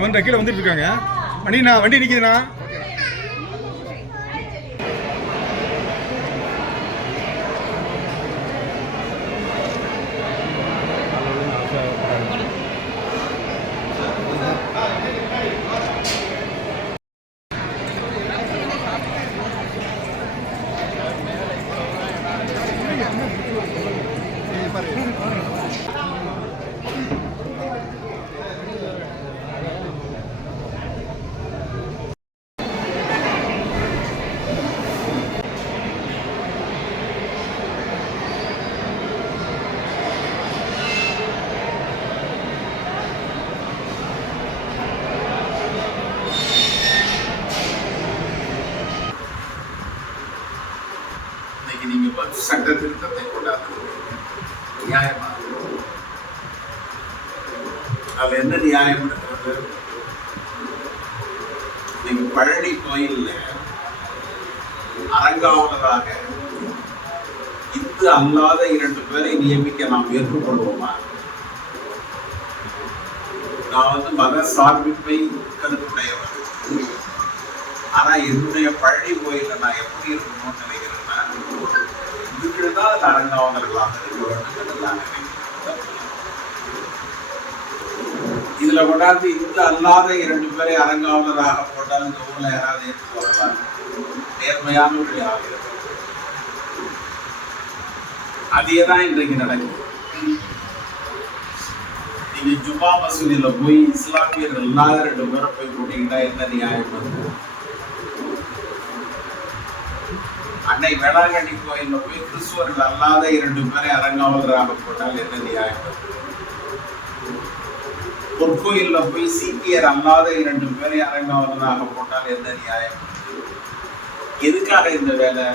வந்து கீழே வந்துட்டு இருக்காங்க. மணிண்ணா வண்டி நிற்கிதுண்ணா இன்னைக்கு நீங்க வந்து சட்ட கொண்டாந்து நியாயமா என்ன நியாயம் இருக்கிறது நீங்கள் பழனி கோயில்ல அரங்காவலராக இந்து அல்லாத இரண்டு பேரை நியமிக்க நாம் ஏற்றுக்கொள்வோமா நான் வந்து மத சார்பின்மை கருத்துடையவர் ஆனால் என்னுடைய பழனி கோயிலில் நான் எப்படி இருக்கணும்னு நினைக்கிறேன்னா நடந்தவங்க இருக்கலாம் இதுல கொண்டாந்து இந்த அல்லாத இரண்டு பேரை அரங்காவலராக போட்டால் இந்த ஊர்ல யாராவது ஏற்றுக்கொள்ளலாம் நேர்மையானவர்கள் யாரும் அதே தான் இன்றைக்கு நடக்குது. நீங்க ஜுமா மசூதியில போய் இஸ்லாமியர் இல்லாத ரெண்டு பேரை போய் கூட்டிக்கிட்டா என்ன நியாயம்? வருது அன்னை வேளாங்கண்ணி கோயில்ல போய் கிறிஸ்துவர்கள் அல்லாத இரண்டு பேரை அரங்காவலராக போட்டால் என்ன நியாயம்? பொற்கோயில்ல போய் சீக்கியர் அல்லாத இரண்டு பேரை அரங்காவலனாக போட்டால் என்ன நியாயம்? எதுக்காக இந்த வேலை?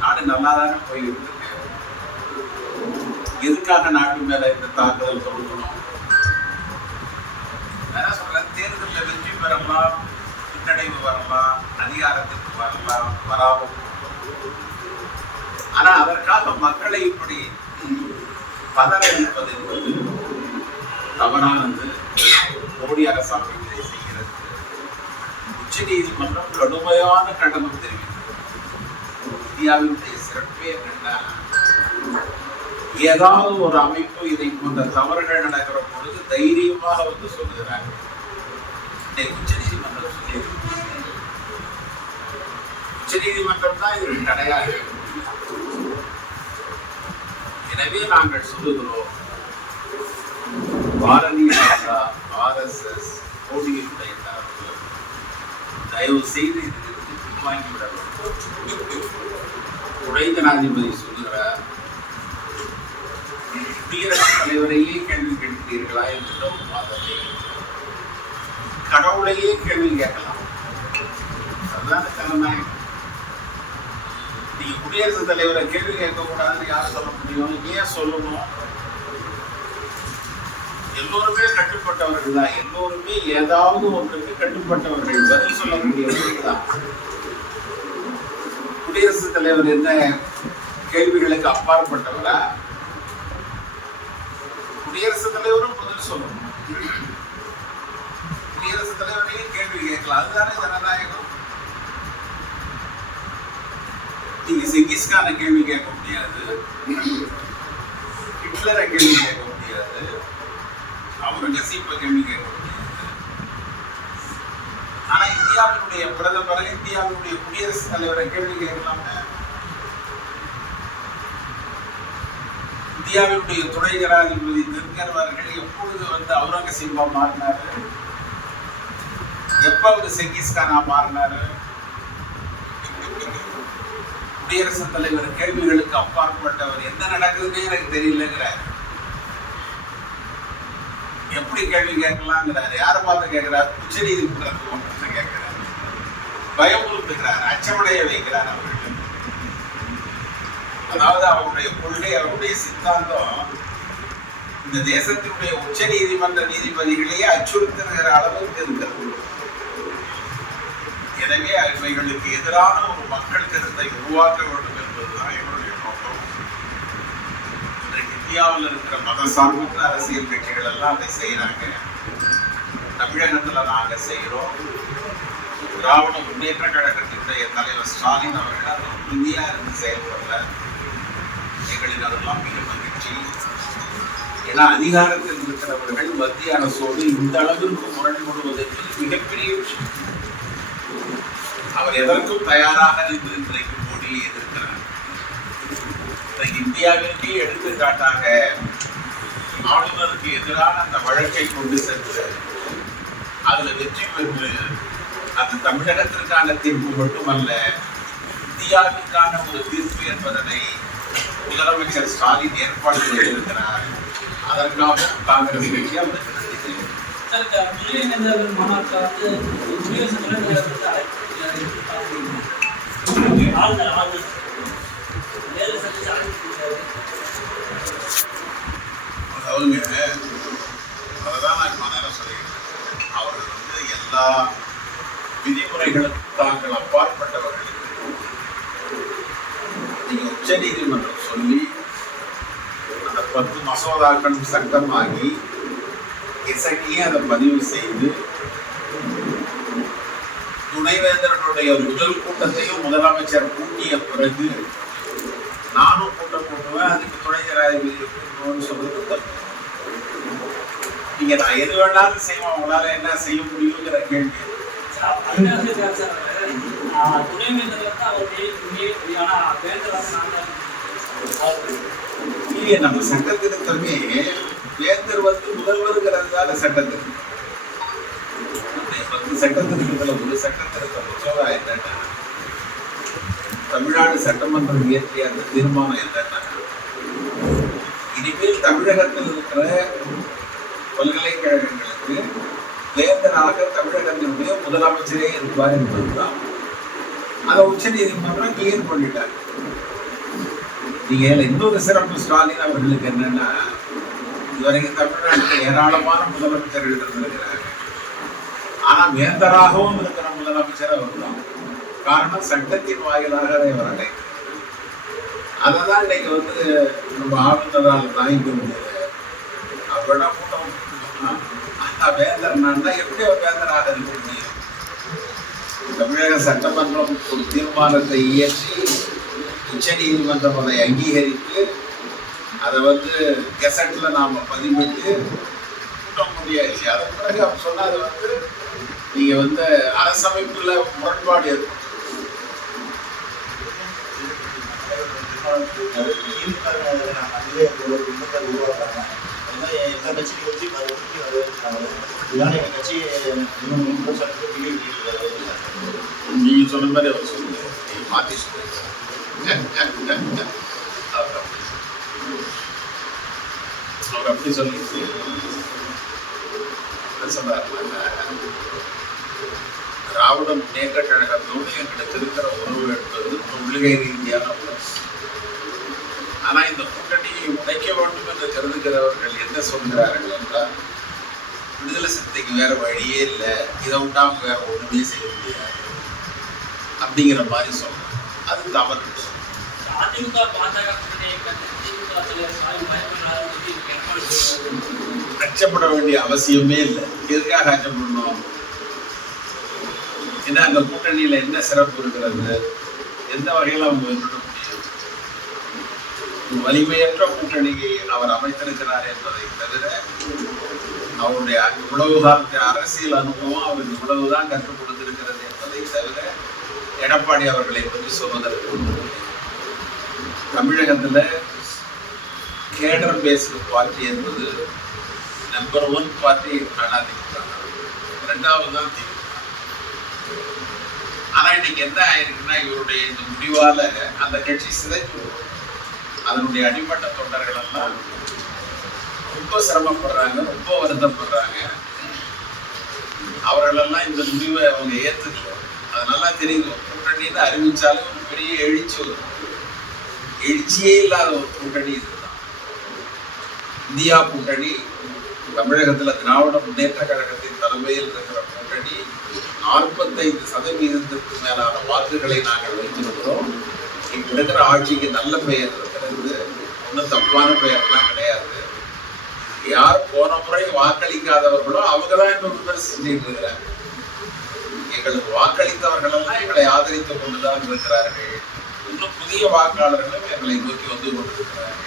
நாடு நல்லா தானே எதுக்காக நாட்டு மேல இந்த தாக்குதல் தொடுக்கணும்? நான் என்ன சொல்றேன்? தேர்தலில் வெற்றி பெறலாம் பின்னடைவு வரலாம் அதிகாரத்துக்கு வராமல் ஆனால் ஆனா அதற்காக மக்களை இப்படி பதற வைப்பது என்பது தவறானது. மோடி அரசாங்கம் இதை செய்கிறது. உச்ச நீதிமன்றம் கடுமையான கண்டனம் தெரிவித்தது. இந்தியாவினுடைய சிறப்பே என்ன ஏதாவது ஒரு அமைப்பு இதை போன்ற தவறுகள் நடக்கிற பொழுது தைரியமாக வந்து சொல்லுகிறாங்க உச்ச உச்ச நீதிமன்றம் தான் இதற்கு தடையாக இருக்கு. எனவே நாங்கள் சொல்லுகிறோம் பாரதிய ஜனதா ஆர்எஸ்எஸ் மோடியினுடைய தரப்பு தயவு செய்து இதிலிருந்து பின்வாங்கிவிட வேண்டும் துணை ஜனாதிபதி சொல்லுகிறார் குடியரசுத் தலைவரையே கேள்வி கேட்கிறீர்களா என்கிற ஒரு வாதத்தை கடவுளையே கேள்வி கேட்கலாம். அதுதான் ஜனநாயகம் குடியரசுத் தலைவரை கேள்வி கேட்கக்கூடாதுன்னு யார் சொல்ல முடியும்? ஏன் சொல்லணும்? எல்லோருமே கட்டுப்பட்டவர்கள் தான். எல்லோருமே ஏதாவது ஒன்றுக்கு கட்டுப்பட்டவர்கள். பதில் சொல்லக்கூடியவர்கள் தான். குடியரசுத் தலைவர் என்ன கேள்விகளுக்கு அப்பாற்பட்டவரா? குடியரசுத் தலைவரும் பதில் சொல்லணும். குடியரசுத் தலைவரையும் கேள்வி கேட்கலாம். அதுதானே ஜனநாயகம். நீங்க செங்கிஸ்கான கேள்வி கேட்க முடியாது. ஹிட்லரை கேள்வி கேட்க முடியாது. அவுரங்கசீப்பை கேள்வி கேட்க முடியாது. ஆனா இந்தியாவினுடைய பிரதமரை இந்தியாவினுடைய குடியரசுத் தலைவரை கேள்வி கேட்கலாமே இந்தியாவினுடைய துணை ஜனாதிபதி தினகர் அவர்கள் எப்பொழுது வந்து அவுரங்கசீப்பா மாறினாரு? எப்ப வந்து செங்கிஸ்கானா மாறினாரு? குடியரசுத் தலைவர் கேள்விகளுக்கு அப்பாற்பட்டவர். என்ன நடக்குதுன்னே எனக்கு தெரியலங்கிறார். எப்படி கேள்வி கேட்கலாங்கிறார். யாரை பார்த்து கேட்கிறார்? உச்ச நீதிமன்றத்தை கேட்கிறார். பயமுறுத்துகிறார் அச்சமடைய வைக்கிறார் அவர்கள். அதாவது அவருடைய கொள்கை அவருடைய சித்தாந்தம் இந்த தேசத்தினுடைய உச்ச நீதிமன்ற நீதிபதிகளையே அச்சுறுத்துகிற அளவுக்கு இருக்கிறது எனவே இவைகளுக்கு எதிரான ஒரு மக்கள் கருத்தை உருவாக்க வேண்டும் என்பதுதான் என்னுடைய நோக்கம். இன்றைக்கு இந்தியாவில் இருக்கிற மத சார்பற்ற அரசியல் கட்சிகள் எல்லாம் அதை செய்யறாங்க தமிழகத்துல நாங்க செய்கிறோம் திராவிட முன்னேற்ற கழகத்தினுடைய தலைவர் ஸ்டாலின் அவர்கள் அது உறுதியா இருந்து செயல்படல. எங்களுக்கு அதெல்லாம் மிக மகிழ்ச்சி. ஏன்னா அதிகாரத்தில் இருக்கிறவர்கள் மத்திய அரசோடு இந்த அளவிற்கு முரண்படுவது என்பது மிகப்பெரிய விஷயம். அவர் எதற்கும் தயாராக நின்று இன்றைக்கு மோடியை எதிர்க்கிறார். இன்றைக்கு இந்தியாவிற்கே எடுத்துக்காட்டாக ஆளுநருக்கு எதிரான அந்த வழக்கை கொண்டு சென்று அதுல வெற்றி பெற்று அது தமிழகத்திற்கான தீர்ப்பு மட்டுமல்ல இந்தியாவிற்கான ஒரு தீர்ப்பு என்பதனை முதலமைச்சர் ஸ்டாலின் ஏற்பாடு செய்திருக்கிறார். அதற்காக காங்கிரஸ் கட்சி அவருக்கு நன்றி தெரிவிக்கிறது. சார், மாநாட்டில் வந்து ஆளுநர், ஆளுநர். நேரில் சந்திச்சு நான் நேரம் அவர்கள் வந்து எல்லா விதிமுறைகளுக்கும் தாங்கள் அப்பாற்பட்டவர்களுக்கு நீங்கள் உச்ச நீதிமன்றம் சொல்லி அந்த பத்து மசோதாக்கள் சட்டமாகி இசையே அதை பதிவு செய்து துணைவேந்தர்களுடைய முதல் கூட்டத்தையும் முதலமைச்சர் கூட்டிய பிறகு நானும் கூட்டம் கூட்டுவேன் அதுக்கு துணை ஜனாதிபதி கூட்டணும்னு சொல்றது தப்பு நீங்க நான் எது வேணாலும் செய்வோம் உங்களால என்ன செய்ய முடியுங்கிற கேள்வி. நம்ம சட்ட திருத்தமே வேந்தர் வந்து முதல்வருங்கிறதுனால சட்ட திருத்தம் இந்த பத்து சட்ட திருத்தத்துல ஒரு சட்ட திருத்த மசோதா என்னன்னா தமிழ்நாடு சட்டமன்றம் இயற்றிய அந்த தீர்மானம் என்னன்னா இனிமேல் தமிழகத்தில் இருக்கிற பல்கலைக்கழகங்களுக்கு தேர்தலாக தமிழகத்தினுடைய முதலமைச்சரே இருப்பார் என்பதுதான். அதை உச்ச நீதிமன்றம் கிளியர் பண்ணிட்டாங்க. நீங்க இன்னொரு சிறப்பு ஸ்டாலின் அவர்களுக்கு என்னன்னா இதுவரைக்கும் தமிழ்நாட்டில் ஏராளமான முதலமைச்சர்கள் இருந்திருக்கிறாங்க ஆனால் வேந்தராகவும் இருக்கிற முதலமைச்சர் அவர்தான். காரணம் சட்டத்தின் வாயிலாக அதை அவர் அதை அததான் இன்னைக்கு வந்து நம்ம ஆளுநரால் தாங்கிக்க முடியல. அவனா கூட்டம் அண்ணா வேந்தர் நான் எப்படி ஒரு வேந்தராக இருக்க முடியும்? தமிழக சட்டமன்றம் ஒரு தீர்மானத்தை இயற்றி உச்ச நீதிமன்றம் அதை அங்கீகரித்து அதை வந்து கெசட்ல நாம பதிவிட்டு கூட்டம் முடியாச்சு. அதன் பிறகு அவர் சொன்னது வந்து நீங்க வந்து அரசமைப்புல முரண்பாடு ஏற்படும் நீங்க சொன்ன மாதிரி அவர் சொல்லுங்க. மாத்தி சொல்லுங்க. அவர் அப்படி அவர் சொல்லிட்டு திராவிட முன்னேற்ற கழகத்தோடு எங்களுக்கு இருக்கிற உறவு என்பது கொள்கை ரீதியான உறவு ஆனால் இந்த கூட்டணியை உடைக்க வேண்டும் என்று கருதுகிறவர்கள் என்ன சொல்கிறார்கள் என்றால் விடுதலை சக்திக்கு வேற வழியே இல்லை. இதை விட்டா அவங்க வேற ஒன்றுமே செய்ய முடியாது. அப்படிங்கிற மாதிரி சொல்றாங்க. அது தவறு. அதிமுக பாஜக கூட்டணியை அச்சப்பட வேண்டிய அவசியமே இல்லை. எதுக்காக அச்சப்படணும் ஏன்னா அந்த கூட்டணியில என்ன சிறப்பு இருக்கிறது? எந்த வகையில அவங்க வென்றுட முடியும்? வலிமையற்ற கூட்டணியை அவர் அமைத்திருக்கிறார் என்பதை தவிர அவருடைய இவ்வளவு காலத்தின் அரசியல் அனுபவம் அவருக்கு இவ்வளவுதான் கற்றுக் கொடுத்திருக்கிறது என்பதை தவிர எடப்பாடி அவர்களை பற்றி சொல்வதற்கு தமிழகத்தில் கேடர் பேஸ்டு பார்ட்டி என்பது நம்பர் ஒன் பார்ட்டி அதிமுக ரெண்டாவது தான் திமுக ஆனா இன்னைக்கு என்ன ஆயிருக்குன்னா இவருடைய இந்த முடிவால அந்த கட்சி சிதைந்து அதனுடைய அடிமட்ட தொண்டர்கள் எல்லாம் ரொம்ப சிரமப்படுறாங்க ரொம்ப வருத்தப்படுறாங்க. அவர்களெல்லாம் இந்த முடிவை அவங்க ஏத்துக்கல. அதனால தெரியுது கூட்டணின்னு அறிவிச்சாலும் ஒரு பெரிய எழுச்சி வரும். எழுச்சியே இல்லாத ஒரு கூட்டணி இதுதான். இந்தியா கூட்டணி தமிழகத்துல திராவிட முன்னேற்ற கழகத்தின் தலைமையில் இருக்கிற கூட்டணி நாற்பத்தைந்து சதவீதத்திற்கு மேலான வாக்குகளை நாங்கள் வைத்திருக்கிறோம். இப்ப இருக்கிற ஆட்சிக்கு நல்ல பெயர் இருக்கிறது. ஒன்றும் தப்பான பெயர்லாம் கிடையாது. யார் போன முறை வாக்களிக்காதவர்களோ அவங்க தான் இன்னும் விமர்சனம் இருக்கிறாங்க. எங்களுக்கு வாக்களித்தவர்கள் எல்லாம் எங்களை ஆதரித்துக் கொண்டுதான் இருக்கிறார்கள். இன்னும் புதிய வாக்காளர்களும் எங்களை நோக்கி வந்து கொண்டிருக்கிறார்கள்.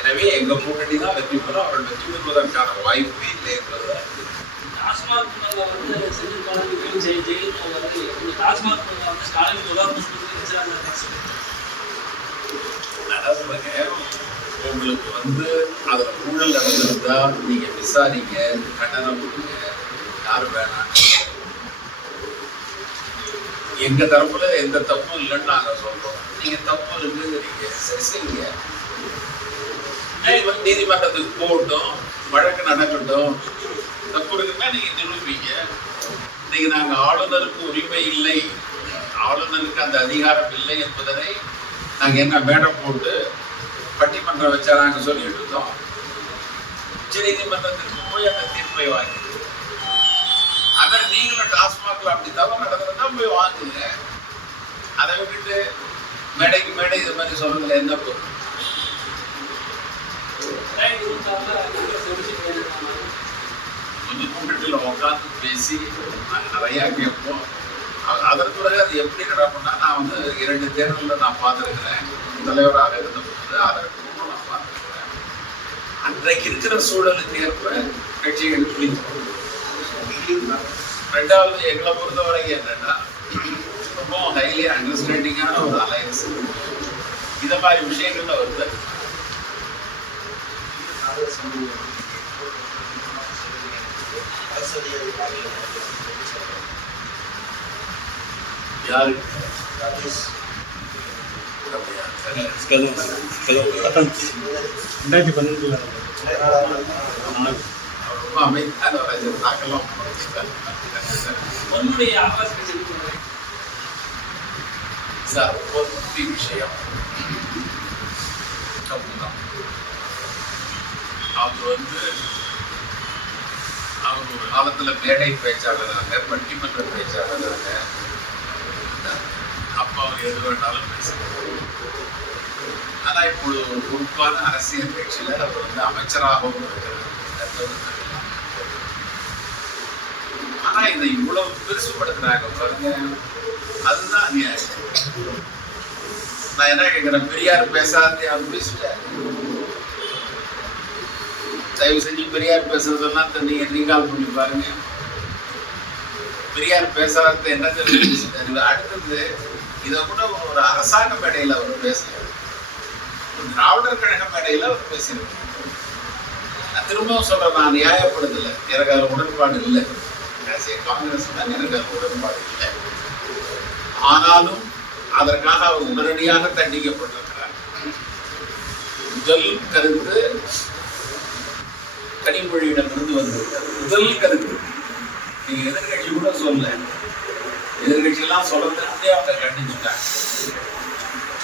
எனவே எங்க கூட்டணி தான் வெற்றி பெறும். அவர்கள் வெற்றி பெறுவதற்கான வாய்ப்பே இல்லை டாஸ்மாக் மேல வந்து செந்தில் பாலாஜிக்கும் ஜெய ஜெயலலிதா வந்து டாஸ்மாக் வந்து ஸ்டாலின் உங்களுக்கு வந்து அதுல ஊழல் நடந்திருந்தா நீங்க விசாரிங்க கண்டனம் கொடுங்க. யாரும் வேணாம். எங்க தரப்புல எந்த தப்பும் இல்லைன்னு நாங்க சொல்றோம். நீங்க தப்பு இருக்குங்கிறீங்க சரி செய்யுங்க. நீதிமன்றத்துக்கு போகட்டும் வழக்கு நடக்கட்டும். தப்பு இருக்குன்னா நீங்கள் நிரூபிங்க இன்னைக்கு நாங்கள் ஆளுநருக்கு உரிமை இல்லை. ஆளுநருக்கு அந்த அதிகாரம் இல்லை என்பதனை நாங்கள் என்ன மேடம் போட்டு பட்டிமன்றம் வச்சா நாங்கள் சொல்லிட்டு இருந்தோம். உச்ச நீதிமன்றத்திற்கு போய் அந்த தீர்ப்பை வாங்கி. ஆனா நீங்களும் டாஸ்மாக்ல அப்படி தவறு நடந்ததுன்னா போய் வாங்குங்க. அதை விட்டுட்டு மேடைக்கு மேடை இது மாதிரி சொல்றதுல என்ன பொருள்? கொஞ்சம் கூட்டத்தில் உட்காந்து பேசி நாங்கள் நிறையா கேட்போம் அதன் பிறகு அது எப்படி நடக்கும்னா நான் வந்து இரண்டு தேர்தலில் நான் பார்த்துருக்கிறேன் தலைவராக இருந்த போது அதற்கு முன்பு நான் பார்த்துருக்கிறேன் அன்றைக்கு இருக்கிற சூழலுக்கு ஏற்ப கட்சிகள் புரிந்து ரெண்டாவது எங்களை பொறுத்த வரைக்கும் என்னென்னா ரொம்ப ஹைலி அண்டர்ஸ்டாண்டிங்கான ஒரு அலையன்ஸ் இந்த மாதிரி விஷயங்கள்ல வருது யாரு அப்படியா? ரெண்டாயிரத்தி பன்னெண்டுல ரொம்ப அமைதியான ஒரு இது. நாங்கெல்லாம் பொன்னுடைய ஆபாச பேச்சு சார் ஒரு முக்கிய விஷயம் தப்புதான் அவர் வந்து அவர் ஒரு காலத்துல மேடை பேச்சாளராக பட்டிமன்ற பேச்சாளராக. அப்ப அவர் எது வேணாலும் பேசுகிறார் ஆனா இப்பொழுது ஒரு பொறுப்பான அரசியல் கட்சியில அவர் வந்து அமைச்சராகவும் இருக்கிறார். ஆனால் ஆனா இதை இவ்வளவு பெருசுபடுத்துறாங்க பாருங்க. அதுதான் அநியாயம். நான் என்ன கேட்கிறேன் பெரியார் பேசாதே அவர் பேசுவார் தயவு செஞ்சு பெரியார் பேசுறதெல்லாம் த- நீங்க ரீகால் பண்ணி பாருங்க. பெரியார் பேசாத என்ன தெரிஞ்சு அடுத்தது இதை கூட ஒரு அரசாங்க மேடையில் அவர் பேசுகிறார் ஒரு திராவிடர் கழக மேடையில் அவர் பேசியிருக்காரு. நான் திரும்பவும் சொல்கிறேன் நான் நியாயப்படுத்தல. எனக்கு அதில் உடன்பாடு இல்லை. ஆஸ் காங்கிரஸ் தான் எனக்கு அதில் உடன்பாடு இல்லை. ஆனாலும் அதற்காக அவர் உடனடியாக தண்டிக்கப்பட்டிருக்கிறார். முதல் கருத்து கனிமொழியிடமிருந்து வந்துவிட்டது முதல் கருத்து. நீங்க எதிர்கட்சி கூட சொல்ல எதிர்கட்சியெல்லாம் சொல்றதுலேருந்தே அவங்க கண்டிச்சுட்டாங்க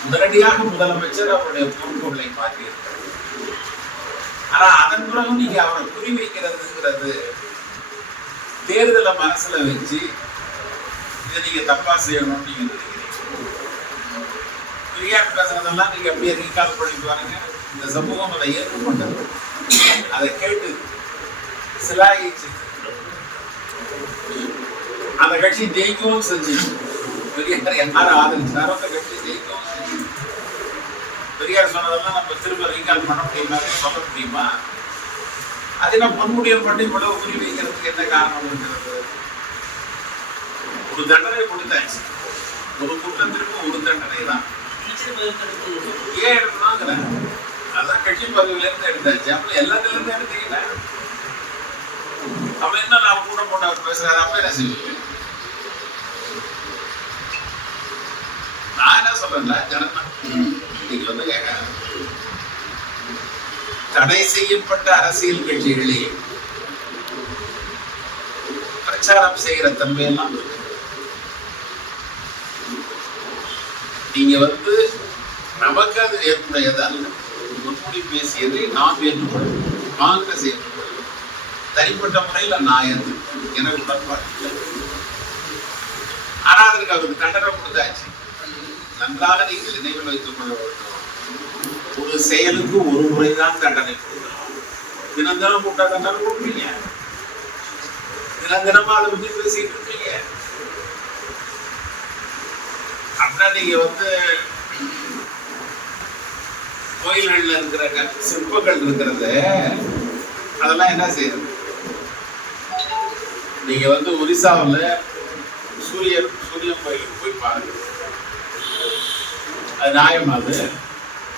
உடனடியாக முதலமைச்சர் அவருடைய பொறுப்புகளை மாற்றியிருக்கிறார் ஆனா அதன் பிறகு நீங்க அவரை குறி வைக்கிறதுங்கிறது தேர்தலை மனசுல வச்சு இதை நீங்க தப்பா செய்யணும்னு நீங்க நினைக்கிறீங்க. பேசுறதெல்லாம் நீங்க அப்படியே ரீகால் பண்ணிட்டு பாருங்க இந்த சமூகம் அதை ஏற்றுக்கொண்டது. அதை கேட்டு சிலாயிச்சு. அந்த கட்சி ஜெயிக்கவும் செஞ்சு. பெரியார் யாரும் ஆதரிச்சாரோ அந்த கட்சி ஜெயிக்கவும் செஞ்சு. பெரியார் சொன்னதெல்லாம் நம்ம திரும்ப ரீகால் பண்ண முடியுமா சொல்ல முடியுமா? அதை நான் பொன்முடியல் மட்டும் இவ்வளவு குறி வைக்கிறதுக்கு என்ன காரணம் இருக்கிறது? ஒரு தண்டனை கொடுத்தாச்சு. ஒரு குற்றத்திற்கு ஒரு தண்டனை தான் ஏன் எடுக்கணுங்கிறேன் அதான் கட்சி பதவியில இருந்து எடுத்தாச்சு. அப்ப எல்லாத்துல இருந்து எடுத்தீங்கன்னா என்ன நான் கூட போட்டு அவர் பேசுறாரு? அப்ப என்ன செய்வீங்க நான் என்ன சொல்றேன்ல ஜனதா நீங்க வந்து தடை செய்யப்பட்ட அரசியல் கட்சிகளே பிரச்சாரம் செய்கிற தன்மையெல்லாம் நீங்க வந்து நமக்கு அது ஏற்புடையது அல்ல பேசியது நாம் ஏற்றுக்கொள்ளும் காங்கிரஸ் ஏற்றுக்கொள்ளும் தனிப்பட்ட முறையில் நான் என்று எனக்கு உடன்பாடு ஆனா அதற்கு அவருக்கு தண்டனை கொடுத்தாச்சு. நன்றாக நீங்கள் நினைவில் வைத்துக் கொள்ள வேண்டும். ஒரு செயலுக்கு ஒரு முறைதான் தண்டனை கொடுக்கணும் தினம் தினம் கூட்ட தானே கொடுப்பீங்க தினம் தினமா அதை பத்தி பேசிட்டு இருப்பீங்க. அப்படின்னா நீங்க வந்து கோயில்களில் இருக்கிற சிற்பங்கள் இருக்கிறது அதெல்லாம் என்ன செய்யுது நீங்க வந்து ஒரிசாவில் சூரியன் சூரியன் கோயிலுக்கு போய் பாருங்க. அது நியாயமா அது?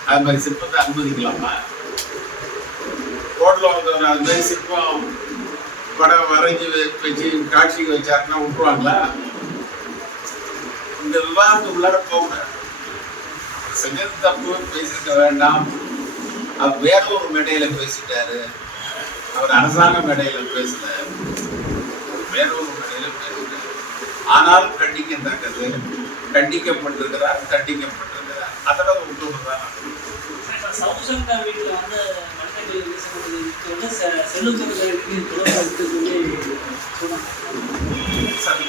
அது மாதிரி சிற்பத்தை அனுமதிக்கலாமா? ரோட்ல வந்தவர் அது மாதிரி சிற்பம் படம் வரைஞ்சி வச்சு காட்சிக்கு வச்சாருன்னா விட்டுருவாங்களா? இந்த விவாதத்துக்குள்ளார போகக்கூடாது செஞ்சது தப்பு பேசிக்க வேண்டாம். அவர் வேற ஒரு மேடையில பேசிட்டாரு. அவர் அரசாங்க மேடையில பேசல. வேற ஒரு மேடையில பேசிட்டாரு ஆனாலும் கண்டிக்கத்தக்கது கண்டிக்கப்பட்டிருக்கிறார் கண்டிக்கப்பட்டிருக்கிறார். அதெல்லாம் விட்டுவிடுதான் இப்ப சவுசங்கா வீட்டுல வந்து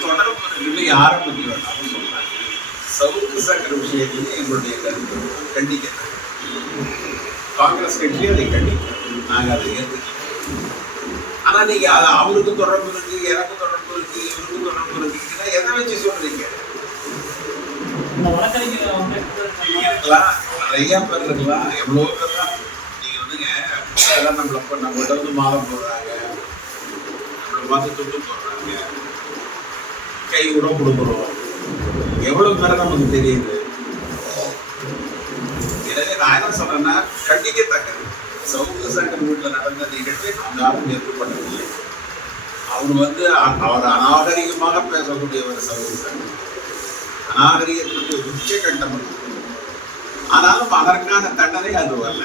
தொடர்பு ஆரம்பிக்க வேண்டாம் சொன்னாங்க சவுக்கு சக்கர விஷயத்தில் எங்களுடைய கருத்து. கண்டிக்கிறேன். காங்கிரஸ் கட்சி அதை கண்டிக்கிறோம் நாங்க அதை ஏற்றுக்கிறோம் ஆனா நீங்க அது அவருக்கு தொடர்பு இருக்கு எனக்கு தொடர்பு இருக்கு இவருக்கு தொடர்பு இருக்குன்னா எதை வச்சு சொல்றீங்க? இருக்கலாம் நிறைய பேர் இருக்கலாம் எவ்வளோ பேர் தான் நீங்க வந்துங்க அதெல்லாம் நம்மள இப்போ நம்மள்ட்ட வந்து மாலை போடுறாங்க. நம்மளை பார்த்து துட்டு போடுறாங்க. கை கூட கொடுக்குறோம். எவ்வளவு பேரை நமக்கு தெரியுது? எனவே நான் என்ன சொல்றேன்னா கண்டிக்கத்தக்கது சவுக்கு சங்கர் வீட்டில் நடந்த நிகழ்வை நாம் யாரும் ஏற்றுக்கொள்ளவில்லை அவர் வந்து அவர் அநாகரிகமாக பேசக்கூடியவர் சவுக்கு சங்கர். அநாகரிகத்திற்கு உச்சகட்டம் இருக்கு. ஆனாலும் அதற்கான தண்டனை அது வரல.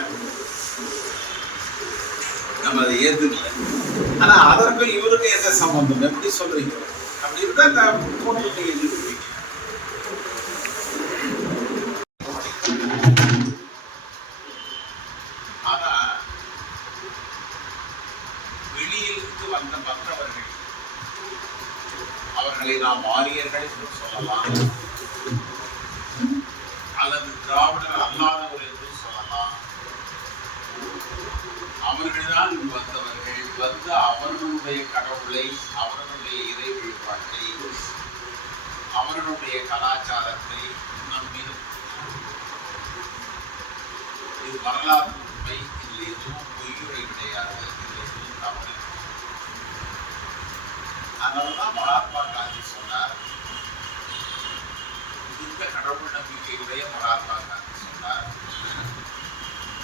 நம்ம அதை ஏற்றுக்கல ஆனா அதற்கும் இவருக்கும் என்ன சம்பந்தம்? எப்படி சொல்றீங்க? அப்படி இருந்தா இந்த கோர்ட்ல நீங்க நிரூபிங்க ஆனா வெளியிலிருந்து வந்த மற்றவர்கள் அவர்களை நாம் ஆரியர்கள் என்று சொல்லலாம். அல்லது திராவிடர் அல்லாதவர் என்று சொல்லலாம். அவர்கள்தான் வந்தவர்கள். வந்து அவர்களுடைய கடவுளை அவர்களுடைய இறை வழிபாட்டை அவர்களுடைய கலாச்சாரத்தை நம் இது வரலாற்று அதனாலதான் மகாத்மா காந்தி சொன்னார் இந்த கடவுள் நம்பிக்கையுடைய மகாத்மா காந்தி சொன்னார்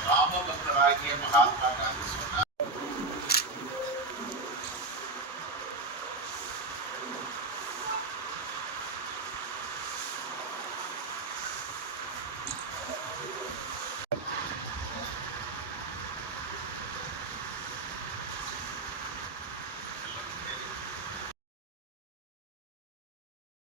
ராமபக்தராகிய மகாத்மா